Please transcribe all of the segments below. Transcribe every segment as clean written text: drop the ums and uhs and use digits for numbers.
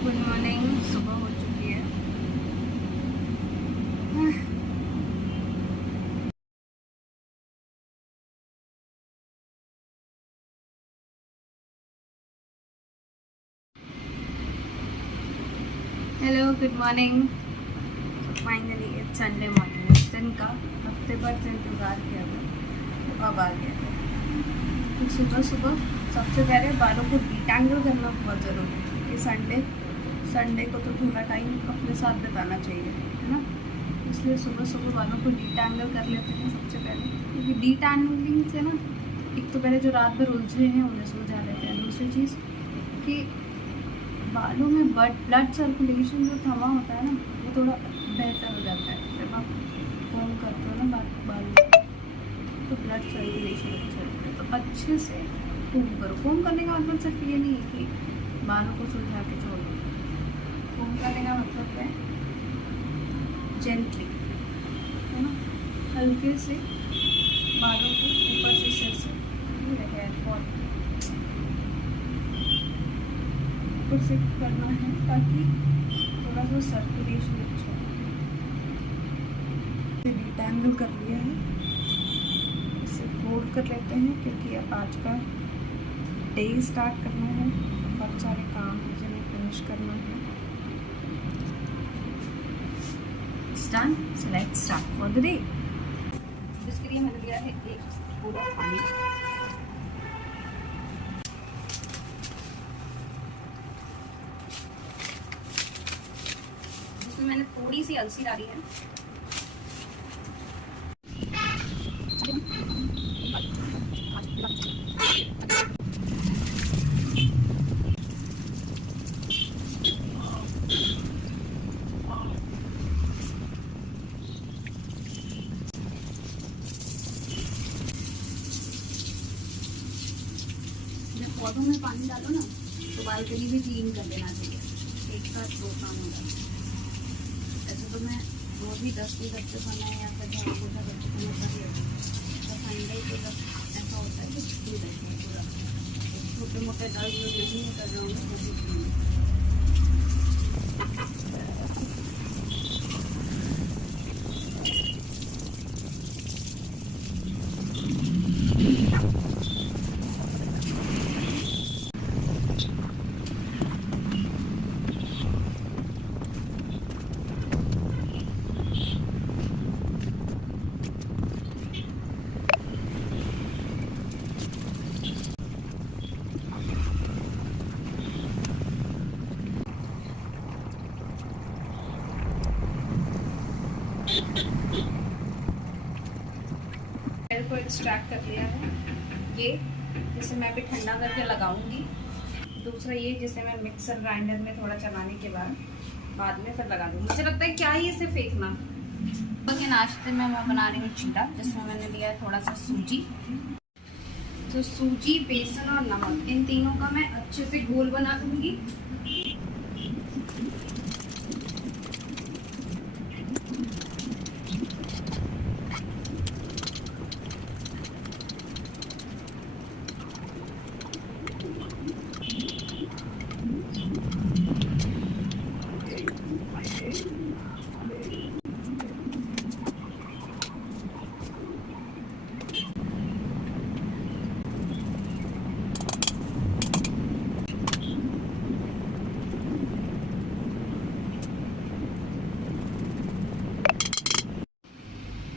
Good morning. सुबह हो चुकी है। Hello good morning. Finally it's Sunday morning. इस दिन का हफ्ते भर से इंतज़ार किया था, तो अब आ गया था। तो सुबह सुबह सबसे पहले बालों को डिटैंगल करना बहुत ज़रूरी है, क्योंकि संडे को तो थोड़ा टाइम अपने साथ बिताना चाहिए, है ना। इसलिए सुबह सुबह बालों को डिटैंगल कर लेते हैं सबसे पहले, क्योंकि डिटैंगलिंग से ना एक तो पहले जो रात भर उलझे हैं उन्हें सुलझा लेते हैं। दूसरी चीज़ कि बालों में ब्लड सर्कुलेशन जो थमा होता है ना, वो थोड़ा बेहतर हो जाता है। जब आप कॉम करते हो ना बाल तो ब्लड सर्कुलेशन अच्छा होता है। तो अच्छे से कॉम करो। कॉम करने का मतलब सिर्फ ये नहीं है कि बालों को सुलझा के छोड़ दो। कॉम करने का मतलब है जेंटली, है ना, हल्के से बालों को ऊपर से सिर से हेयर फॉल ऊपर से करना है, ताकि थोड़ा सा सर्कुलेशन अच्छा हो। डिटैंगल कर लिया है, इसे फोल्ड कर लेते हैं, क्योंकि अब आज का डे स्टार्ट करना है। बहुत सारे काम हैं जिन्हें फिनिश करना है। Done, so let's start for the day. इसके लिए मैंने लिया है एक पूरा पानी। जिसमें मैंने थोड़ी सी अलसी डाली है। पौधों में पानी डालो ना, तो बालकनी भी क्लीन कर देना चाहिए। एक साथ दो काम होगा। ऐसे तो मैं रोज ही 10 बच्चे समय या फिर झाड़ू पोछा बच्चे समय कर लेती हूँ। तो संडे को जब ऐसा होता है कि छुट्टी रहती है, पूरा छोटे मोटे दर्द जो भी नहीं कर रहा हूँ वो भी क्लीन। हेयर को एक्सट्रैक्ट कर लिया है। ये जिसे मैं अभी ठंडा करके लगाऊंगी। दूसरा ये जिसे मैं मिक्सर ग्राइंडर में थोड़ा चलाने के बाद में फिर लगा दूंगी। मुझे लगता है क्या ही इसे फेंकना। सुबह के नाश्ते में मैं बना रही हूँ चीला, जिसमें मैंने लिया है थोड़ा सा सूजी। तो सूजी, बेसन और नमक, इन तीनों का मैं अच्छे से घोल बना दूंगी।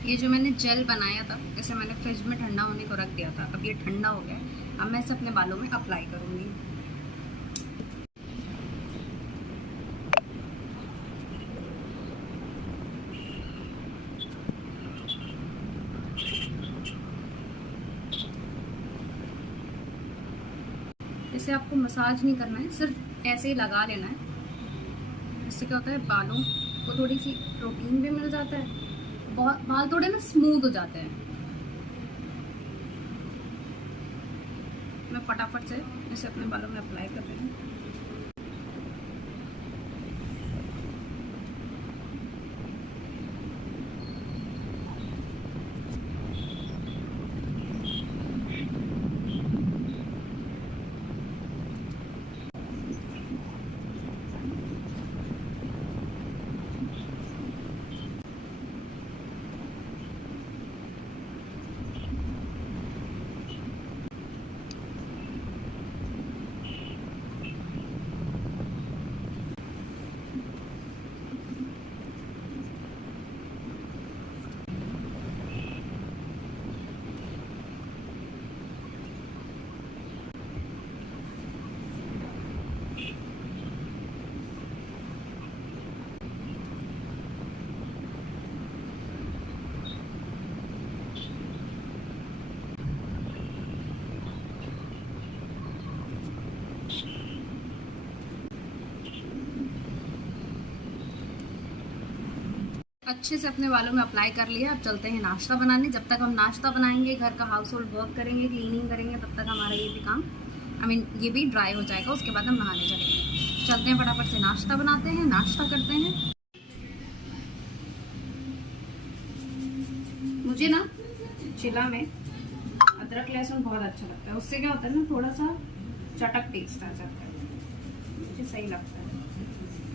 ये जो मैंने जेल बनाया था, इसे मैंने फ्रिज में ठंडा होने को रख दिया था। अब ये ठंडा हो गया है। अब मैं इसे अपने बालों में अप्लाई करूँगी। इसे आपको मसाज नहीं करना है, सिर्फ ऐसे ही लगा लेना है। इससे क्या होता है, बालों को थोड़ी सी प्रोटीन भी मिल जाता है, बहुत बाल थोड़े ना स्मूथ हो जाते हैं। मैं फटाफट से इसे अपने बालों में अप्लाई कर रही हूँ। अच्छे से अपने बालों में अप्लाई कर लिया। अब चलते हैं नाश्ता बनाने। जब तक हम नाश्ता बनाएंगे, घर का हाउस होल्ड वर्क करेंगे, क्लीनिंग करेंगे, तब तक हमारा ये भी काम ये भी ड्राई हो जाएगा। उसके बाद हम नहाने चलेंगे। चलते हैं फटाफट से नाश्ता बनाते हैं, नाश्ता करते हैं। मुझे ना चिला में अदरक लहसुन बहुत अच्छा लगता है। उससे क्या होता है ना, थोड़ा सा चटक टेस्ट आ जाता है, मुझे सही लगता है।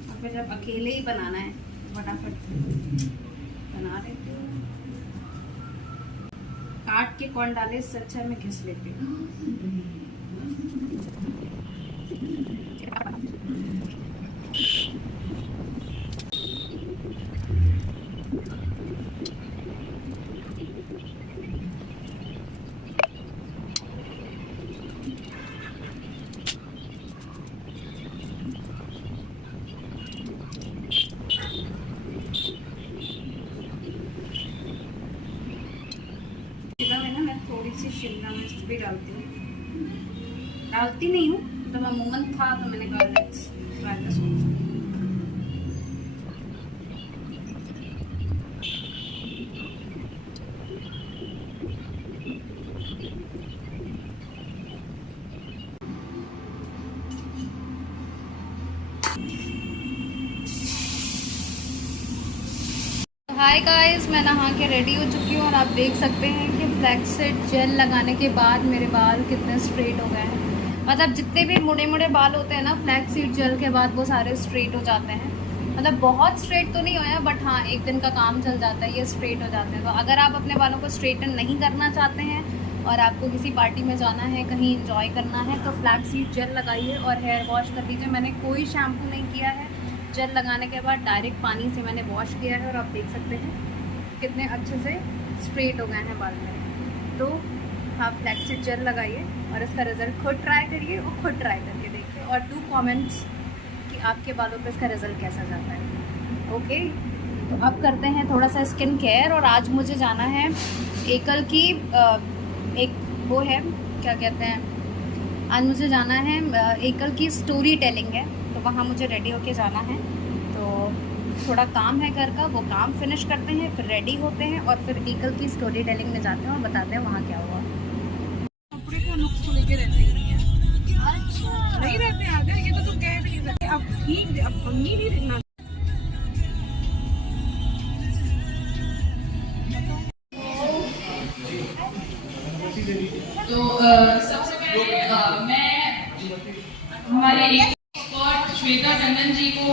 और फिर जब अकेले ही बनाना है फटाफट बना लेते हो। काट के कौन डाले, इससे अच्छा मैं घिस लेती हूँ। थोड़ी सी शिमला मिर्च भी डालती नहीं हूँ, तो अमूमन था तो मैंने कहा let's try this also. Hi guys, मैं नहा के रेडी हो चुकी हूँ और आप देख सकते हैं कि फ्लैक्ससीड जेल लगाने के बाद मेरे बाल कितने स्ट्रेट हो गए हैं। मतलब जितने भी मुड़े मुड़े बाल होते हैं ना, फ्लैक्ससीड जेल के बाद वो सारे स्ट्रेट हो जाते हैं। मतलब बहुत स्ट्रेट तो नहीं होया, बट हाँ एक दिन का काम चल जाता है, ये स्ट्रेट हो जाते हैं। तो अगर आप अपने बालों को स्ट्रेटन नहीं करना चाहते हैं और आपको किसी पार्टी में जाना है, कहीं इंजॉय करना है, तो फ्लैक्ससीड जेल लगाइए और हेयर वॉश कर लीजिए। मैंने कोई शैम्पू नहीं किया है, जेल लगाने के बाद डायरेक्ट पानी से मैंने वॉश किया है और आप देख सकते हैं कितने अच्छे से स्ट्रेट हो गए हैं बाल मेरे। तो आप फ्लैक्ससीड जेल लगाइए और इसका रिज़ल्ट खुद ट्राई करिए और खुद ट्राई करके देखिए और डू कमेंट्स कि आपके बालों पे इसका रिज़ल्ट कैसा जाता है। ओके, तो अब करते हैं थोड़ा सा स्किन केयर। और आज मुझे जाना है एकल की एक वो है, क्या कहते हैं, आज मुझे जाना है एकल की स्टोरी टेलिंग है, तो वहाँ मुझे रेडी होके जाना है। तो थोड़ा काम है घर का, वो काम फिनिश करते हैं, फिर रेडी होते हैं और फिर एकल की स्टोरी टेलिंग में जाते हैं और बताते हैं वहाँ क्या हुआ। कपड़े को लुक को लेके रहते हैं। अच्छा, नहीं रहते हैं अगर, ये तो तुम कह भी नहीं सकते। अब ठीक, अब मम्मी नहीं रहना। तो सबसे पहले मैं हमारे एक्सपर्ट श्वेता टंडन जी को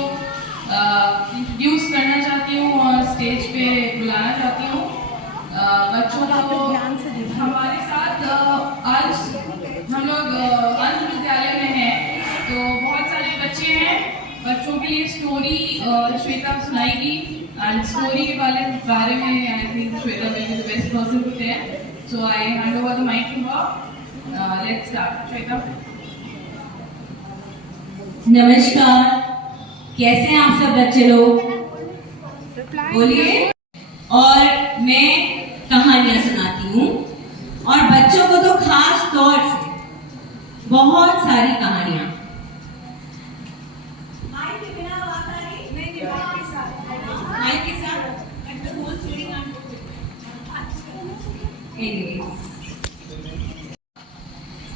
इंट्रोड्यूस करना चाहती हूँ और स्टेज पे बुलाना चाहती हूँ। बच्चों को हमारे साथ आज हम लोग अंध विद्यालय में हैं, तो बहुत सारे बच्चे हैं। बच्चों के लिए स्टोरी श्वेता सुनाएगी। स्टोरी के बारे में I think Shweta will be the best person to tell. So I hand over the mic to her. Let's start. Shweta. नमस्कार, कैसे हैं आप सब बच्चे लोग? बोलिए। और मैं कहानियां सुनाती हूँ और बच्चों को तो खास तौर से बहुत सारी कहानियां। माइक के बिना बात आ रही? नहीं, माइक के साथ।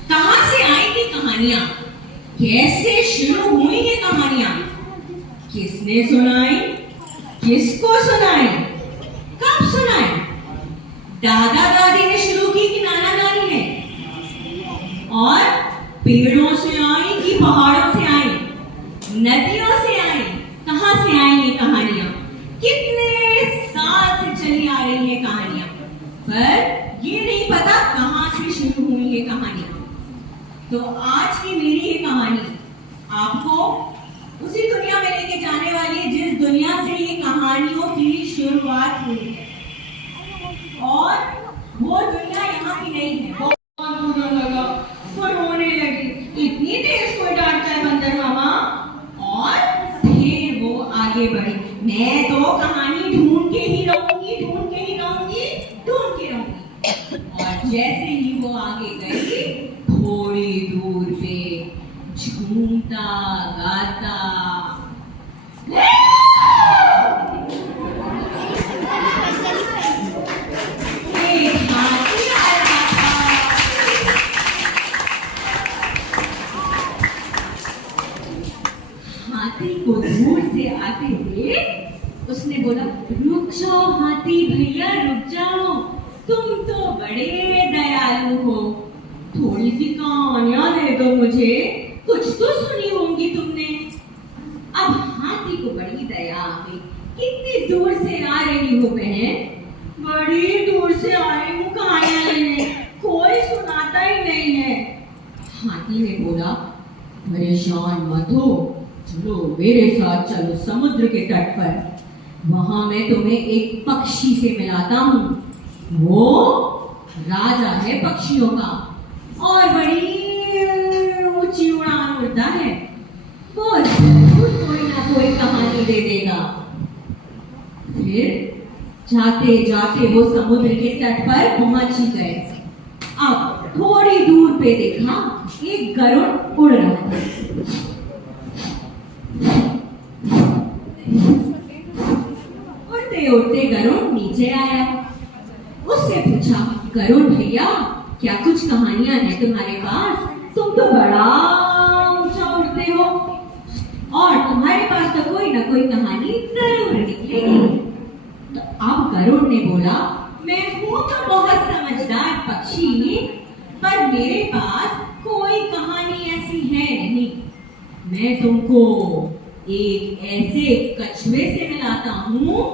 कहां से आएंगी कहानियां? कैसे शुरू हुई ये कहानियां? किसने सुनाई? किसको सुनाई? कब सुनाई? दादा दादी ने शुरू की कि नाना नानी ने? और पेड़ों से आई कि पहाड़ों से आई? नदियों से आई? कहां से आई ये कहानियां? कितने साल से चली आ रही है कहानियां, पर ये नहीं पता कहां से शुरू हुई ये कहानियां। तो आज की मेरी ये कहानी आपको उसी दुनिया में लेके जाने वाली है जिस दुनिया से ये कहानियों की शुरुआत हुई है। और वो दुनिया यहाँ की नहीं है। वो लगा, वो रोने लगी, इतनी तेज कोई डांटता है बंदर मामा। और फिर वो आगे बढ़ी, मैं तो कहानी ढूंढ के ही रहूंगी, ढूंढ के ही रहूंगी, ढूंढ के रहूंगी। और जैसे ही वो आगे गई, थोड़ी दूर पे झूमता गाता हाथी को दूर से आते देख उसने बोला, रुक जाओ हाथी भैया रुक जाओ, तुम तो बड़े दयालु हो, थोड़ी सी कहानियां दे दो मुझे, कुछ तो सुनी होंगी तुमने। अब हाथी को बड़ी दया आ गई, कितनी दूर से आ रही हो बहन? बड़ी दूर से आ रही हूँ कहानियां लेने, कोई सुनाता ही नहीं है। हाथी ने बोला, परेशान मत हो, चलो मेरे साथ चलो समुद्र के तट पर, वहां मैं तुम्हें एक पक्षी से मिलाता हूँ, वो राजा है पक्षियों का और बड़ी ऊंची उड़ान उड़ता है, वो जरूर कोई ना कोई कहानी दे देगा। फिर जाते जाते वो समुद्र के तट पर पहुंच ही गए। अब थोड़ी दूर पे देखा एक गरुड़ उड़ रहा था। उड़ते उड़ते गरुड़ नीचे आया, उससे पूछा, गरुड़ भैया क्या कुछ कहानियां हैं तुम्हारे पास? तुम तो बड़ा ऊंचा उड़ते हो और तुम्हारे पास तो कोई ना कोई कहानी जरूर निकलेगी। तो अब गरुड़ ने बोला, मैं हूं तो बहुत समझदार पक्षी, पर मेरे पास कोई कहानी ऐसी है नहीं। मैं तुमको एक ऐसे कछुए से मिलाता हूँ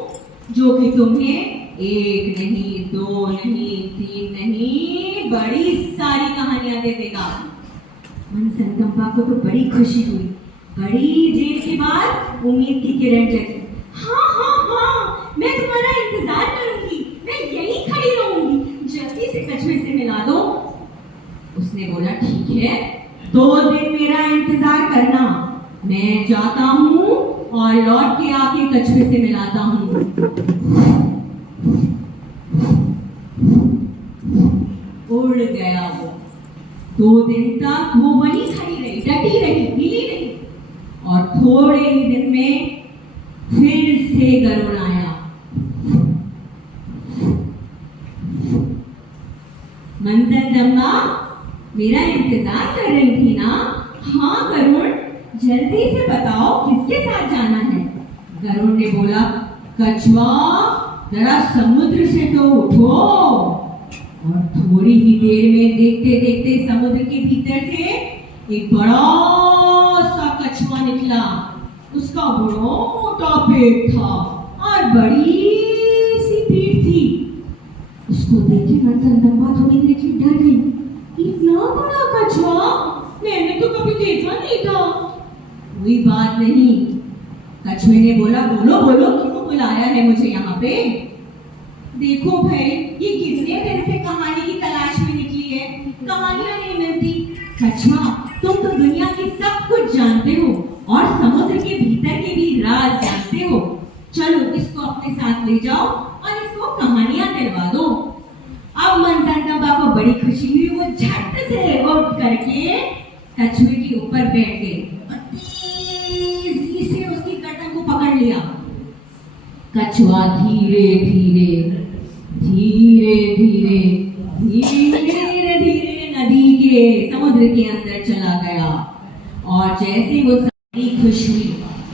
जो कि तुम्हें एक नहीं, दो नहीं, तीन नहीं, बड़ी सारी कहानियां दे देगा। मनसंतम्बा को तो बड़ी खुशी हुई, बड़ी देर के बाद उम्मीद की किरण जगी। हाँ हाँ हाँ, मैं तुम्हारा इंतजार करूंगी, मैं यहीं खड़ी रहूंगी, जल्दी से कछुए से मिला दो। उसने बोला, ठीक है, 2 दिन मेरा इंतजार करना, मैं जाता हूँ और लौट के आके कछुए से मिलाता हूँ। उड़ गया वो। 2 दिन तक वो वहीं खड़ी रही, डटी रही, हिली नहीं, और थोड़े ही दिन में फिर से गरुड़ आया। मनसंतम्बा मेरा इंतजार कर रही थी ना? हाँ गरुड़, जल्दी से बताओ किसके साथ जाना है? गरुड़ ने बोला, कछुआ जरा समुद्र से तो उठो। और थोड़ी ही देर में देखते देखते समुद्र के भीतर से एक बड़ा सा कछुआ निकला। उसका बड़ा मोटा पेट था और बड़ी सी पीठ थी। उसको देखे मनसंतम्बा थोड़ी देर के डर गई। इतना बड़ा कछुआ मैंने तो कभी देखा नहीं था। कोई बात नहीं, कछुए ने बोला, बोलो बोलो क्यों बुलाया है मुझे यहाँ पे? देखो भाई, ये कितने दिन से कहानी की तलाश में निकली है, कहानियां नहीं मिलती। कछुआ तुम तो दुनिया की सब कुछ जानते हो और समुद्र के भीतर के भी राज जानते हो। चलो इसको अपने साथ ले जाओ और इसको कहानियां दिलवा दो। अब मनसंतम्बा को बड़ी खुशी हुई, वो झट से उठ करके कछुए के ऊपर बैठ गई और तेजी से उसकी गर्दन को पकड़ लिया। कछुआ धीरे धीरे धीरे धीरे धीरे धीरे नदी के समुद्र के अंदर चला गया। और जैसे वो सारी खुश हुई,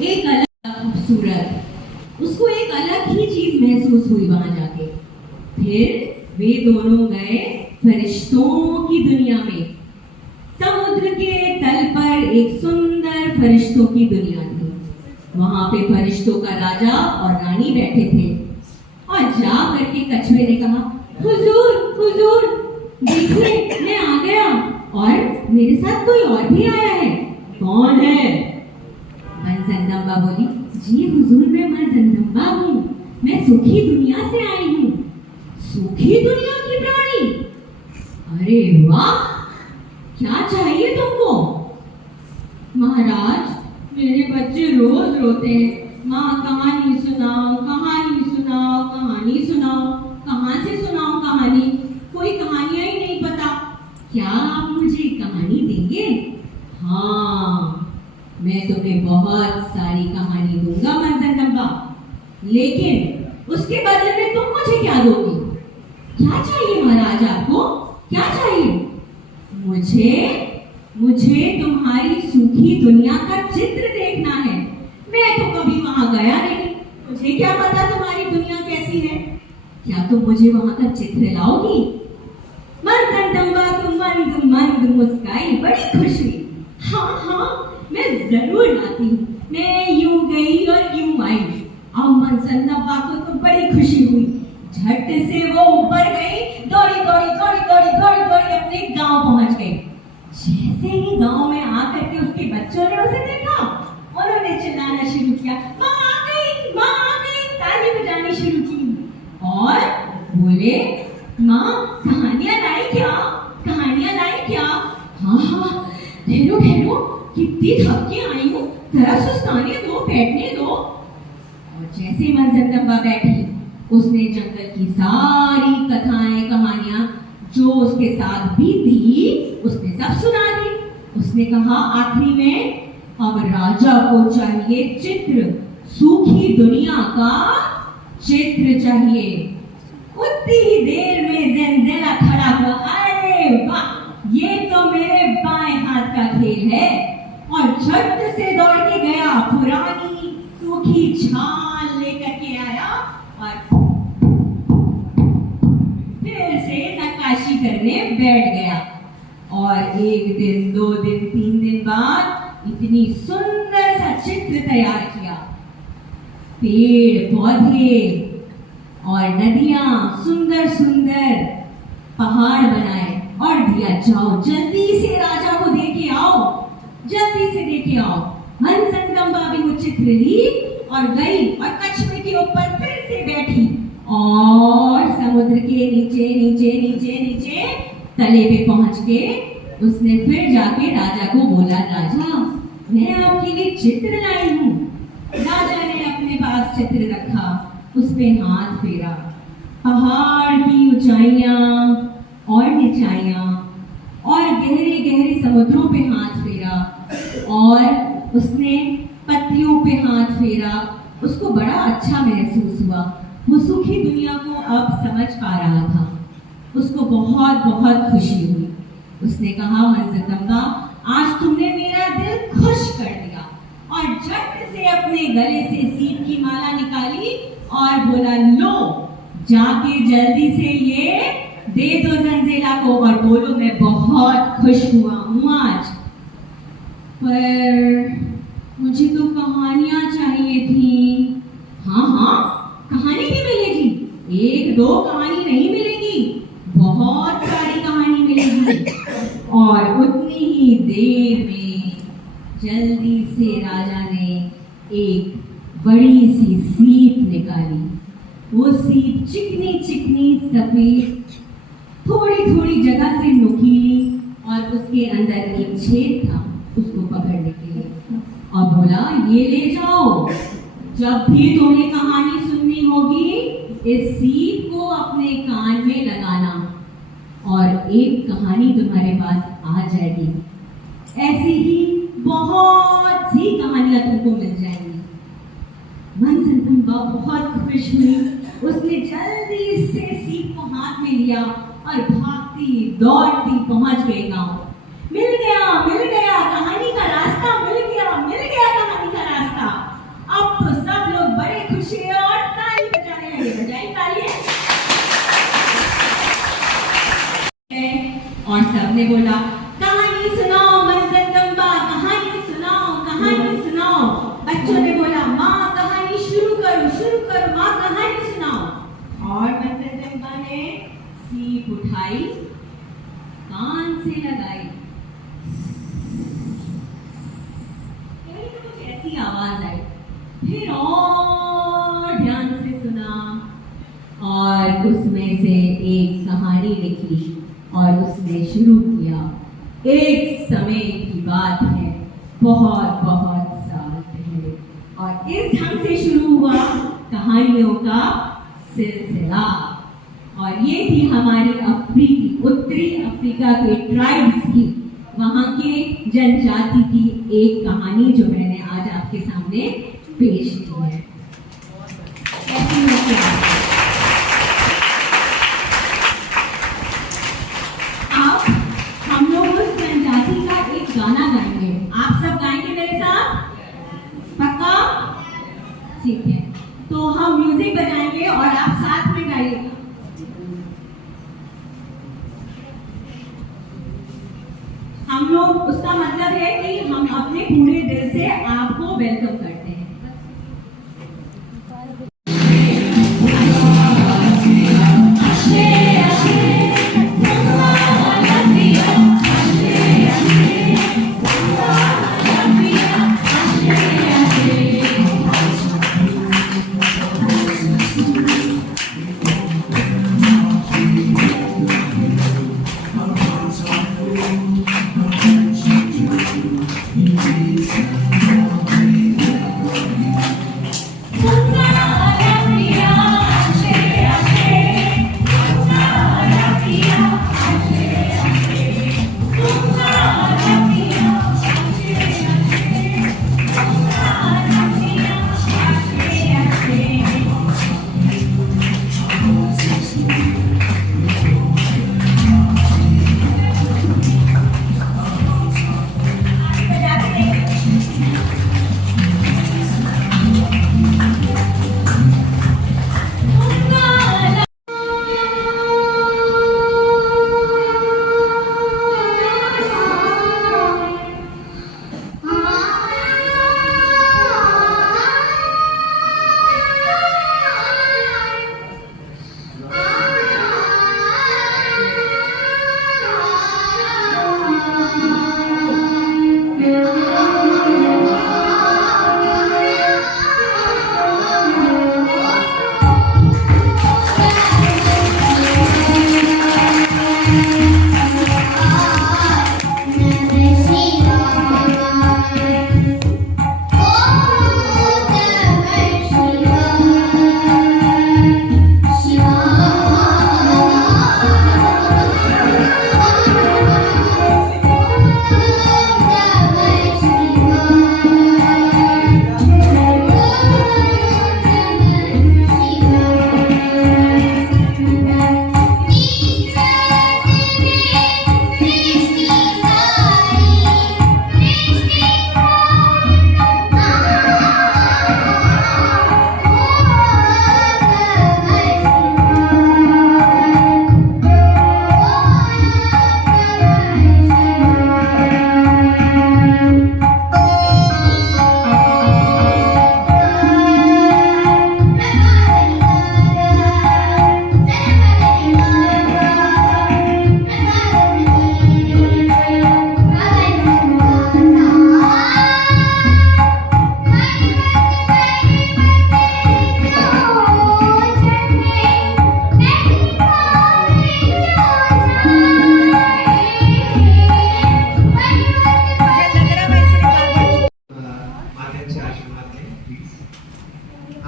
एक अलग खूबसूरत, उसको एक अलग ही चीज महसूस हुई वहां जाके। फिर वे दोनों गए फरिश्तों की दुनिया में। समुद्र के तल पर एक सुंदर फरिश्तों की दुनिया थी। वहां पे फरिश्तों का राजा और रानी बैठे थे। और जा करके कछुए ने कहा, हुजूर हुजूर देखिए मैं आ गया और मेरे साथ कोई और भी आया है। कौन है? मनसंतम्बा बोली, जी हुजूर मैं मनसंतम्बा हूँ, मैं सुखी दुनिया से आई हूँ। सुखी दुनिया की प्राणी? अरे वाह, क्या चाहिए तुमको? महाराज मेरे बच्चे रोज रोते हैं, माँ कहानी सुनाओ कहानी सुनाओ कहानी सुनाओ। कहाँ से सुनाओ कहानी? कोई कहानियां ही नहीं पता। क्या आप मुझे कहानी देंगे? हाँ, मैं तुम्हें बहुत सारी कहानी दूंगा मनसंतम्बा, लेकिन उसके बदले में तुम मुझे क्या दोगी? क्या चाहिए महाराज आपको? क्या चाहिए? मुझे तुम्हारी सूखी दुनिया का चित्र देखना है। वहां गया नहीं, मुझे क्या पता तुम्हारी दुनिया कैसी है। क्या तुम मुझे वहां का चित्र लाओगी? मर्दंडम्बा मंद मंद मुस्काई, बड़ी खुश हुई। हाँ मैं जरूर लाती हूँ। मैं यूं गई और यूं आई। अब मनसंदम्बा को तो बड़ी खुशी हुई। झट से वो ऊपर गई, दौड़ी दौड़ी दौड़ी दौड़ी दौड़ी दौड़ी अपने गांव पहुंच गई। जैसे ही गांव में आकर के उसके बच्चों ने उसे देखा, उन्होंने चिल्लाना शुरू किया, माँ आ गई, माँ आ गई, ताली बजानी शुरू की और बोले, माँ कहानियां लाई क्या? कहानियां लाई क्या? हाँ ठहरो ठहरो, कितनी थक के आई हूँ, जरा सुस्ताने दो, बैठने दो। और जैसे मनजगदम्बा बैठी, उसने जंगल की सारी कथाएं कहानियां जो उसके साथ बीती उसने सब सुना दी। उसने कहा आखिरी में अब राजा को चाहिए चित्र, सूखी दुनिया का चित्र चाहिए। उतनी ही देर में ज़ेनज़ेला खड़ा हुआ, अरे वाह, ये तो मेरे बाएं हाथ का खेल है, और झट से दौड़ के गया, पुरानी सूखी छाल लेकर के आया और फिर से नक्काशी करने बैठ गया। और एक दिन, 2 दिन, 3 दिन बाद इतनी सुंदर सा चित्र तैयार किया। पेड़ पौधे और नदियां, सुंदर सुंदर पहाड़ बनाए और दिया, जाओ जल्दी से राजा को देके आओ, जल्दी से देके आओ। मनसंदम्बा भी वो चित्र ली और गई और कछुए के ऊपर फिर से बैठी और समुद्र के नीचे नीचे नीचे नीचे तले पे पहुंच के उसने फिर जाके राजा को बोला, राजा मैं आपके लिए चित्र लाई हूँ। राजा ने अपने पास चित्र रखा, उस पे हाथ फेरा, पहाड़ की ऊंचाइयां और निचाइयां और गहरे गहरे समुद्रों पे हाथ फेरा और उसने पत्तियों पे हाथ फेरा। उसको बड़ा अच्छा महसूस हुआ। वो सूखी दुनिया को अब समझ पा रहा था। उसको बहुत बहुत खुशी हुई। उसने कहा, मनजगदम्बा आज तुमने मेरा दिल खुश कर दिया, और झट से अपने गले से सीप की माला निकाली और बोला, लो जाके जल्दी से ये दे दो ज़ेनज़ेला को और बोलो मैं बहुत खुश हुआ हूँ आज। पर मुझे तो कहानियां चाहिए थी। हाँ कहानी भी मिलेगी, 1-2 कहानी नहीं मिलेगी, बहुत सारी कहानी मिलेगी। और उतनी ही देर में जल्दी से राजा ने एक बड़ी सी सीप निकाली। वो सीप चिकनी चिकनी सफेद, थोड़ी थोड़ी जगह से नुकीली, और उसके अंदर एक छेद था उसको पकड़ने के लिए, और बोला, ये ले जाओ, जब भी तुम्हें कहानी सुननी होगी इस सीप को अपने कान में लगाना और एक कहानी तुम्हारे पास आ जाएगी। ऐसी ही बहुत सी कहानियां तुमको मिल जाएंगी। मनसंदम्बा बहुत खुश हुई। उसने जल्दी से सीप को हाथ में लिया और भागती दौड़ती पहुंच गई गांव। मिल गया कहानी का रास्ता, मिल गया कहानी का रास्ता। अब तो सब लोग बड़े खुश हैं और ताली बजाने लगे। बजाई तालियां और सबने बोला, कहानी सुनाओ मनजगदम्बा, कहानी सुनाओ, कहानी सुनाओ। बच्चों ने बोला, माँ कहानी शुरू करो माँ कहानी सुनाओ। और मनजगदम्बा ने सीप उठाई, कान से लगाई, कुछ ऐसी आवाज आई, फिर और ध्यान से सुना और उसमें से एक कहानी निकली और उसने शुरू किया। एक समय की बात है, बहुत बहुत साल पहले, और इस ढंग से शुरू हुआ कहानियों का सिलसिला। और ये थी हमारी उत्तरी अफ्रीका के ट्राइब्स की, वहां के जनजाति की एक कहानी जो मैंने आज आपके सामने पेश की है। ऐसी अब हम लोग उस जनजाति का एक गाना गाएंगे। आप सब गाएंगे मेरे साथ? पक्का? ठीक है, तो हम म्यूजिक बजाएंगे और आप साथ में गाइएगा। हम लोग, उसका मतलब है कि हम अपने पूरे दिल से आपको वेलकम करते हैं।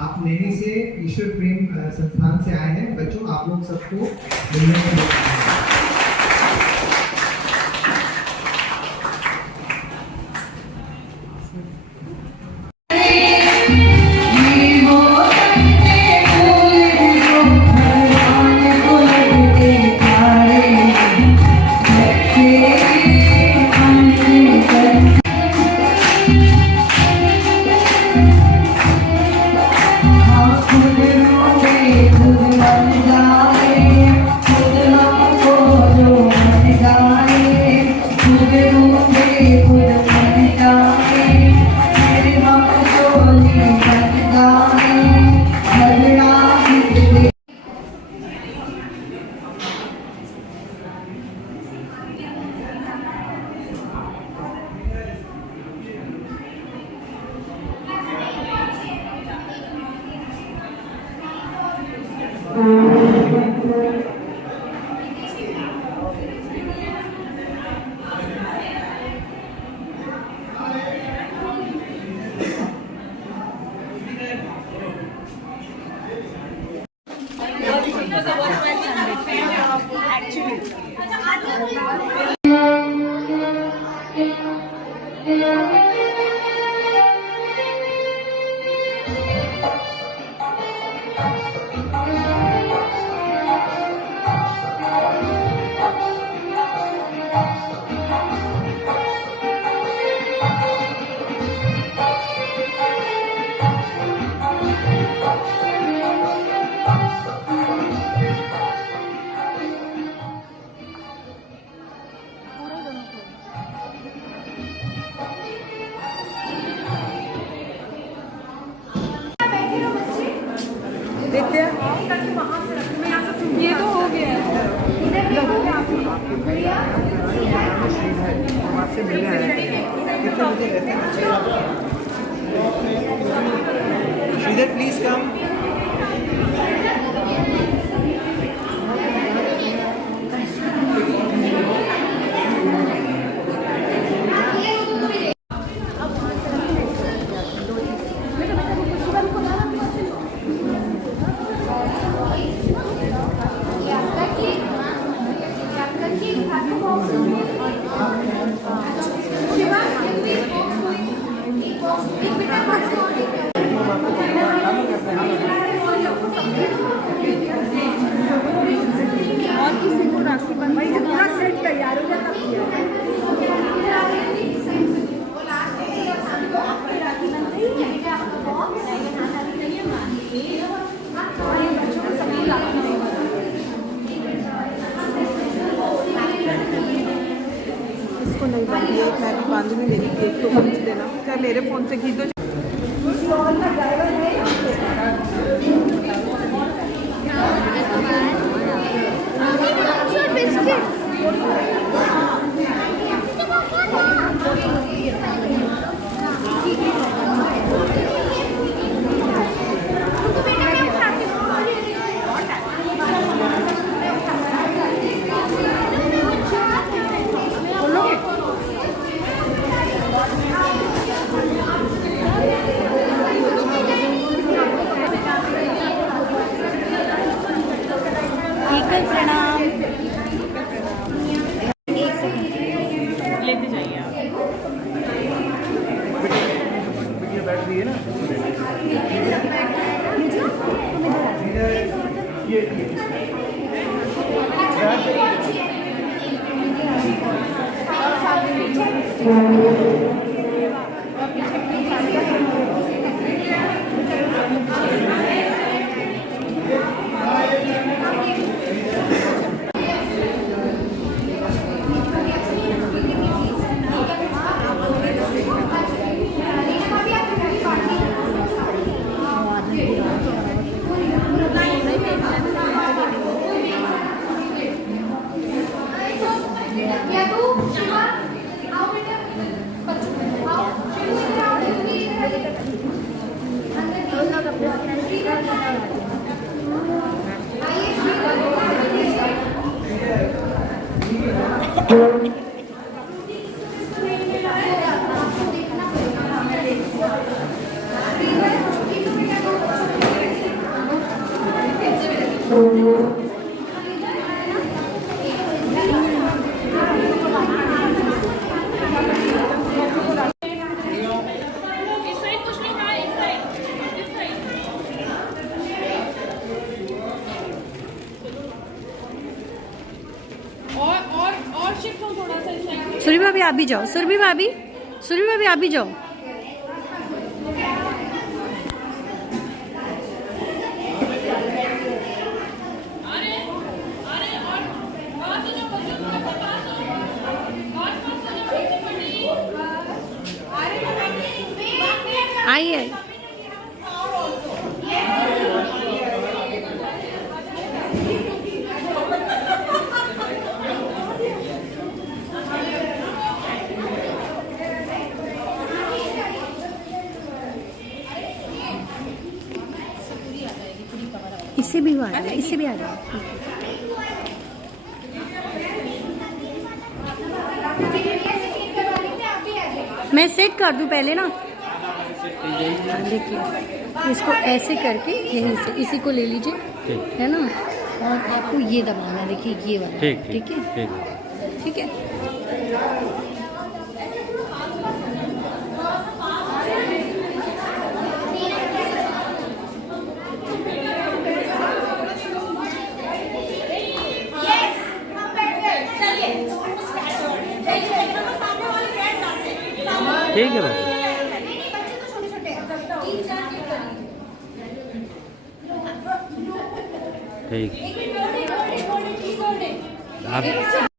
आप नैनी से ईश्वर प्रेम संस्थान से आए हैं। बच्चों, आप लोग सबको मिलने में विद्या ये तो हो गया श्रीधर प्लीज कम। और किसी को राखी बंधवाई जब पूरा सेट तैयार हो जाता इसको नहीं बांधी है, मैं भी बांधूंगी, मेरी केक तो बांध देना, चाहे मेरे फ़ोन से खींच दो। प्रणाम लेते जाइए आप। बैठ रही है ना सुरभि भाभी आप भी जाओ, सुरभि भाभी आप भी जाओ। आइए इससे भी आ जाए, इससे भी आ जाए। मैं सेट कर दूं पहले ना। देखिए इसको ऐसे करके यहीं से इसी को ले लीजिए, है ना, और आपको ये दबाना, देखिए ये वाला। ठीक है, ठीक है। ठीक है भाई, ठीक आप